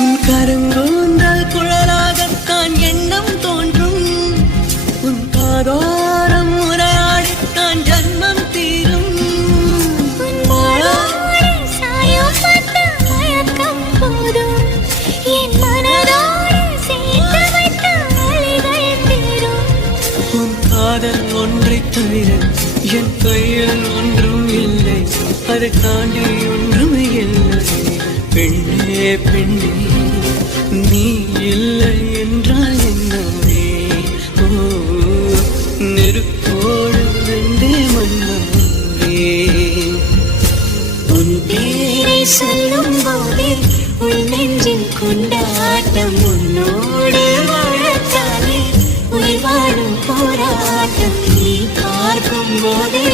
உன் கருங்கூந்தல் குழலாகத்தான் எண்ணம் தோன்றும். உன் காதோரம் உரையாடித்தான் ஜன்மம் தீரும். காதல் ஒன்றை தவிர என் கையில் ஒன்றும் இல்லை, அதை தாண்டி ஒன்றும் இல்லை. பெண்ணே பெண்ணே நீ இல்லை என்றால் என்னவே? ஓ நெருப்போடு வெந்தே மன்னாவே. உன் பேரை சொல்லும் போதே உன் நெஞ்சில் கொண்டாட்டம். உன்னோடு வாழத்தானே உயிர் வாழும் போராட்டம். நீ பார்க்கும் போதே